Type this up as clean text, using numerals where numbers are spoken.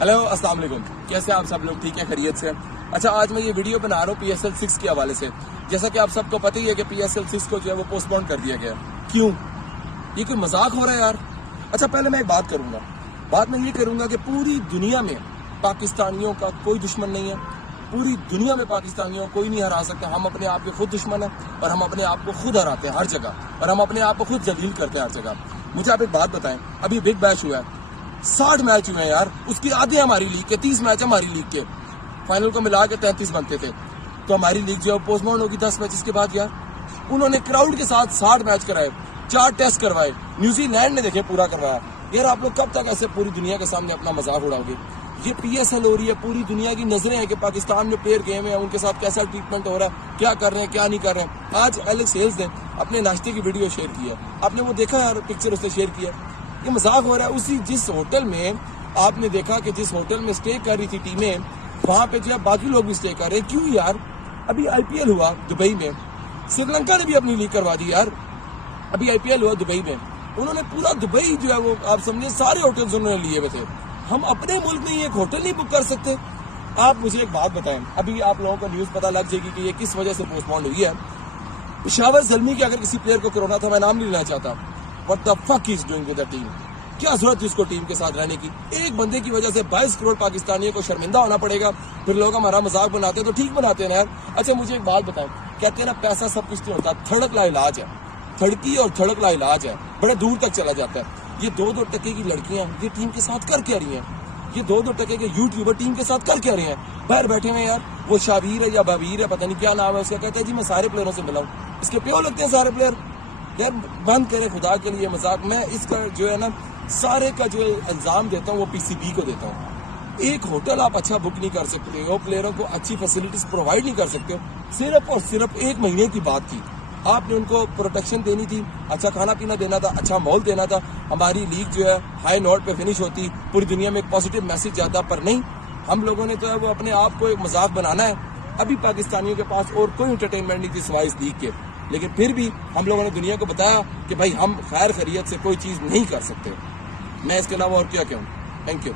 Hello अस्सलाम वालेकुम, कैसे आप सब लोग? ठीक है, खैरियत से? अच्छा, आज मैं ये वीडियो बना रहा हूँ PSL 6 के हवाले से। जैसा कि आप सबको पता ही है कि PSL 6 को जो है वो पोस्टपोन कर दिया गया। क्यों? ये कोई मजाक हो रहा है यार? अच्छा, पहले मैं एक बात करूंगा। बात मैं ये करूंगा कि पूरी दुनिया में पाकिस्तानियों का कोई दुश्मन नहीं है। पूरी दुनिया में पाकिस्तानियों को कोई नहीं हरा सकता। हम अपने आप के खुद दुश्मन हैं और हम अपने आप को खुद हराते हैं हर जगह, और हम अपने आप को खुद जलील करते हैं हर जगह। मुझे आप एक बात बताएं, अभी बिग बैश हुआ है, 60 मैच हुए हैं यार, उसकी आधे हमारी लीग के, 30 मैच हमारी लीग के, फाइनल को मिला के 33 बनते थे। तो हमारी लीग जो है पोस्टपोन होगी 10 मैचेस के बाद यार। उन्होंने क्राउड के साथ 60 मैच कराए, 4 टेस्ट करवाए, न्यूजीलैंड ने देखे पूरा करवाया। यार आप लोग कब तक ऐसे पूरी दुनिया के सामने अपना मजाक उड़ाओगे? ये PSL हो रही है, पूरी दुनिया की नजरें हैं कि पाकिस्तान में प्लेयर गए हैं, उनके साथ कैसा ट्रीटमेंट हो रहा है, क्या कर रहे हैं, क्या नहीं कर रहे हैं। आज एलेक्स हेल्स ने अपने नाश्ते की वीडियो शेयर की है, आपने वो देखा यार, पिक्चर उसने शेयर किया। ये मजाक हो रहा है। उसी जिस होटल में आपने देखा कि जिस होटल में स्टे कर रही थी टीमें, वहां पे जो है बाकी लोग भी स्टे कर रहे हैं। क्यों यार? अभी IPL हुआ दुबई में, श्रीलंका ने भी अपनी लीग करवा दी यार। अभी IPL हुआ दुबई में, उन्होंने पूरा दुबई जो है वो आप समझिए सारे होटल्स उन्होंने लिए हुए थे। हम अपने मुल्क में एक होटल नहीं बुक कर सकते? आप मुझे एक बात बताएं, अभी आप लोगों को न्यूज पता लग जाएगी कि ये किस वजह से पोस्टपोन हुई है। पेशावर ज़ल्मी के अगर किसी प्लेयर को कोरोना था, मैं नाम नहीं लेना चाहता, what the fuck is doing with the team? क्या जरूरत है उसको टीम के साथ रहने की? एक बंदे की वजह से 22 करोड़ पाकिस्तानियों को शर्मिंदा होना पड़ेगा। फिर लोग हमारा मजाक बनाते हैं तो ठीक बनाते हैं ना यार। अच्छा, मुझे एक बात बताएं, कहते हैं ना पैसा सब कुछ नहीं होता, थड़कला इलाज है। थड़की और थड़कला इलाज है, बड़े दूर तक चला जाता है। ये 2-2 टके की लड़कियां ये टीम के साथ कर क्या रही हैं? ये 2-2 टके के यूट्यूबर टीम के साथ कर क्या रहे हैं? बाहर बैठे हुए यार, वो शाबीर है या बाबीर है, पता नहीं क्या नाम है उसका, कहता है जी मैं सारे प्लेयरों से मिला हूँ। इसके प्यो लगते हैं सारे प्लेयर यार। बंद करें खुदा के लिए मजाक। मैं इसका जो है ना सारे का जो इल्जाम देता हूँ वो PCB को देता हूँ। एक होटल आप अच्छा बुक नहीं कर सकते हो, प्लेयरों को अच्छी फैसिलिटीज प्रोवाइड नहीं कर सकते हो, सिर्फ और सिर्फ 1 महीने की बात थी। आपने उनको प्रोटेक्शन देनी थी, अच्छा खाना पीना देना था, अच्छा माहौल देना था, हमारी लीग जो है हाई नोट पे फिनिश होती, पूरी दुनिया में एक पॉजिटिव मैसेज जाता। पर नहीं, हम लोगों ने तो है वो अपने आप को एक मजाक बनाना है। अभी पाकिस्तानियों के पास और कोई एंटरटेनमेंट नहीं थी सिवाय इस लीग के, लेकिन फिर भी हम लोगों ने दुनिया को बताया कि भाई हम खैर खैरियत से कोई चीज़ नहीं कर सकते। मैं इसके अलावा और क्या कहूँ? Thank you.